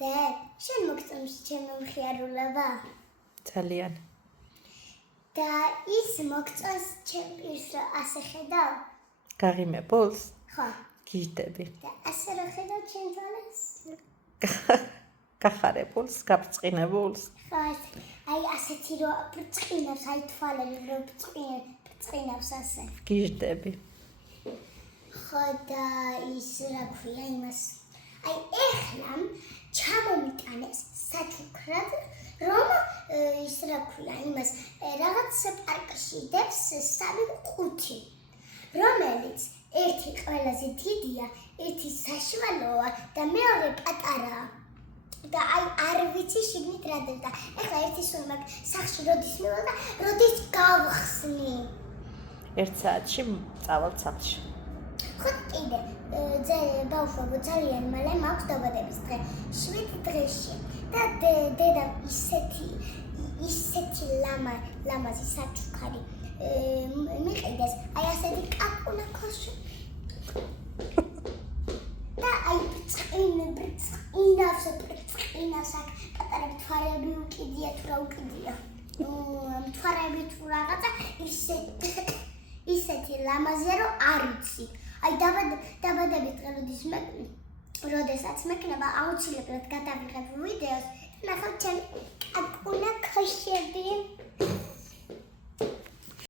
და შენ მოგწონს ჩემი მხიარულობა? ძალიან. და ის მოგწონს ჩემ პირს რომ ასე ხედავ? გაღიმებულს? ხო. გიждები. და ასე რომ ხედავ ჩემ თვალებს? გახარებულს, გაბრწყინებულს? ხო, აი ასეთი რომ ბრწყინავს, აი თვალები რომ ბრწყინავს ასე. გიждები. ხო და ის რა ქვია იმას? აი ეხლა ჩამომიტანეს საჩუქრად რომ ის რა ქვია იმას რაღაც პარკში დებს სამი ყუთი რომელიც ერთი ყველაზე დიდია, ერთი საშუალოა და მეორე პატარაა. და აი არ ვიცი შიგნით რა დება. ეხლა ერთი სულ მაგ სახში როდის მივა და როდის გავხსნი. 1 საათში წავალ სახლში. ხო კიდე ბავშვობო ძალიან მალე მაქვს დაბადების დღე 7 დღეში და დედამ ისეთი ლამაზი საჩუქარი მიყიდეს აი ასეთი კაკუნა ქოში და აი ბრწყინავს აქ პატარა მთვარები უკიდია თუ რა უკიდია მთვარები თუ რაღაცა ისეთი ლამაზია რომ არ ვიცი აი დაბადების დღე როდესაც მექნება აუცილებლად გადავიღებ ვიდეოს ნახავ ჩემი კაკუნა ქოშები